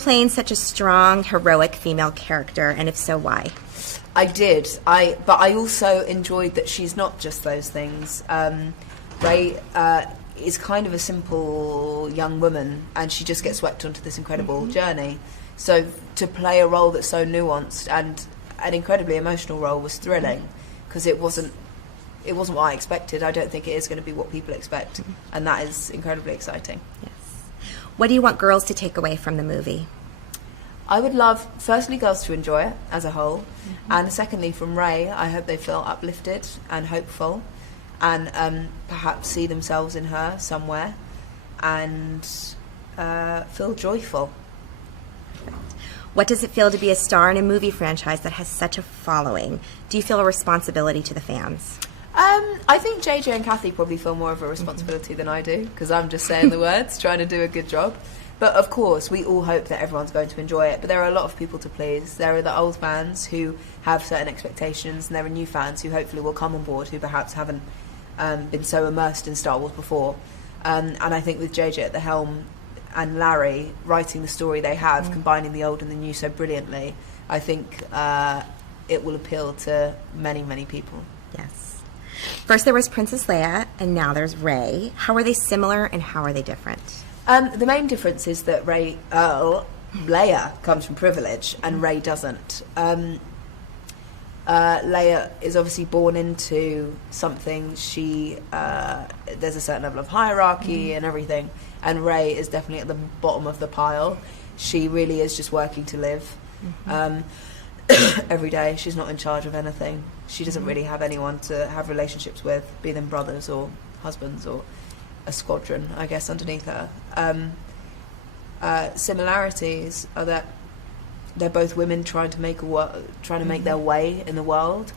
playing such a strong, heroic female character, and if so, why? I did. But I also enjoyed that she's not just those things. Ray is kind of a simple young woman, and she just gets swept onto this incredible journey. So to play a role that's so nuanced and an incredibly emotional role was thrilling, because it wasn't what I expected. I don't think it is going to be what people expect, and that is incredibly exciting. Yes. What do you want girls to take away from the movie? I would love, firstly, girls to enjoy it as a whole, and secondly, from Ray, I hope they feel uplifted and hopeful, and perhaps see themselves in her somewhere, and feel joyful. What does it feel to be a star in a movie franchise that has such a following? Do you feel a responsibility to the fans? I think JJ and Kathy probably feel more of a responsibility than I do, because I'm just saying the words, trying to do a good job. But of course, we all hope that everyone's going to enjoy it. But there are a lot of people to please. There are the old fans who have certain expectations, and there are new fans who hopefully will come on board who perhaps haven't been so immersed in Star Wars before. And I think with JJ at the helm and Larry writing the story they have, combining the old and the new so brilliantly, I think it will appeal to many, many people. Yes. First there was Princess Leia, and now there's Rey. How are they similar, and how are they different? The main difference is that Leia comes from privilege, and Rey doesn't. Leia is obviously born into something. There's a certain level of hierarchy and everything, and Rey is definitely at the bottom of the pile. She really is just working to live every day. She's not in charge of anything. She doesn't really have anyone to have relationships with, be them brothers or husbands or a squadron, I guess, underneath her. Similarities are that they're both women trying to make their way in the world,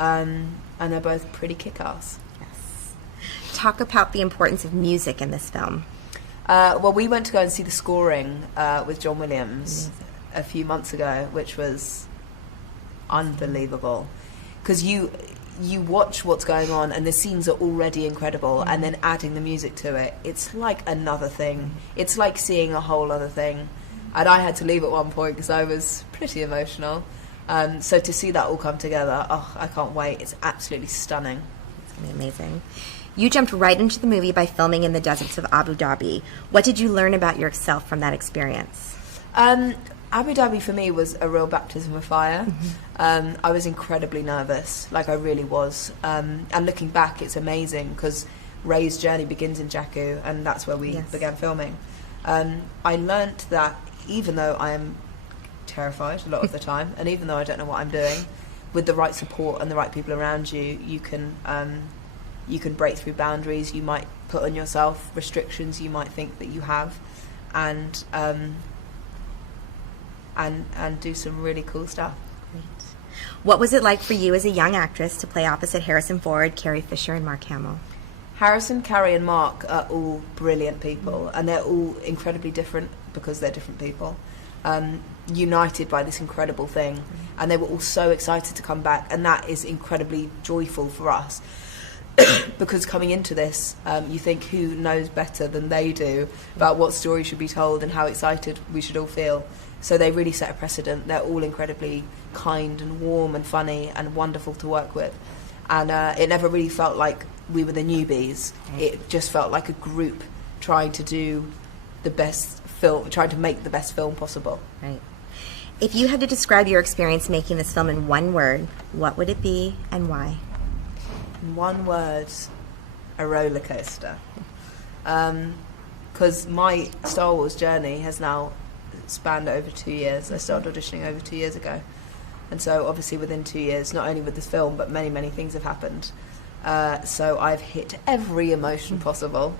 and they're both pretty kick-ass. Yes. Talk about the importance of music in this film. Well, we went to go and see the scoring with John Williams a few months ago, which was unbelievable, because you watch what's going on and the scenes are already incredible, and then adding the music to it, it's like another thing. It's like seeing a whole other thing. And I had to leave at one point because I was pretty emotional. So to see that all come together, I can't wait. It's absolutely stunning. It's going to be amazing. You jumped right into the movie by filming in the deserts of Abu Dhabi. What did you learn about yourself from that experience? Abu Dhabi for me was a real baptism of fire. I was incredibly nervous, like I really was. And looking back, it's amazing because Rey's journey begins in Jakku, and that's where we began filming. I learnt that even though I am terrified a lot of the time, and even though I don't know what I'm doing, with the right support and the right people around you, you can break through boundaries. You might put on yourself restrictions you might think that you have, and do some really cool stuff. Great. What was it like for you as a young actress to play opposite Harrison Ford, Carrie Fisher, and Mark Hamill? Harrison, Carrie, and Mark are all brilliant people, and they're all incredibly different because they're different people, united by this incredible thing. And they were all so excited to come back, and that is incredibly joyful for us. Because coming into this, you think, who knows better than they do about what story should be told and how excited we should all feel. So they really set a precedent. They're all incredibly kind and warm and funny and wonderful to work with. And it never really felt like we were the newbies. It just felt like a group trying to do the best film, trying to make the best film possible. Right. If you had to describe your experience making this film in one word, what would it be and why? In one word, a roller coaster. Because my Star Wars journey has now spanned over 2 years. I started auditioning over 2 years ago. And so obviously within 2 years, not only with this film, but many, many things have happened. So I've hit every emotion possible.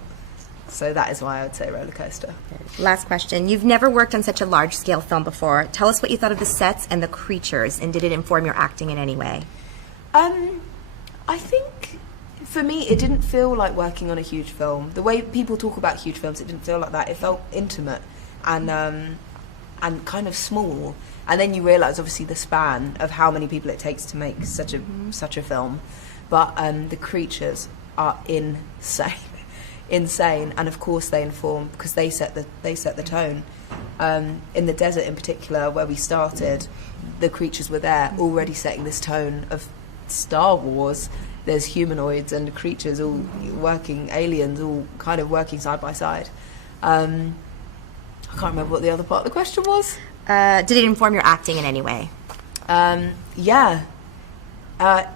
So that is why I would say roller coaster. Last question. You've never worked on such a large-scale film before. Tell us what you thought of the sets and the creatures, and did it inform your acting in any way? I think, for me, it didn't feel like working on a huge film. The way people talk about huge films, it didn't feel like that. It felt intimate and kind of small. And then you realise, obviously, the span of how many people it takes to make such a film. But the creatures are insane. insane. And of course they inform, because they set the tone. In the desert in particular, where we started, the creatures were there already setting this tone of Star Wars. There's humanoids and creatures all working, aliens all kind of working side by side. I can't remember what the other part of the question was. Did it inform your acting in any way? Yeah.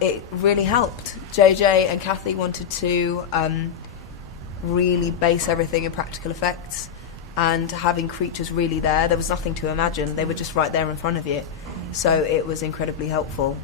It really helped. JJ and Kathy wanted to really base everything in practical effects, and having creatures really there was nothing to imagine. They were just right there in front of you. So it was incredibly helpful.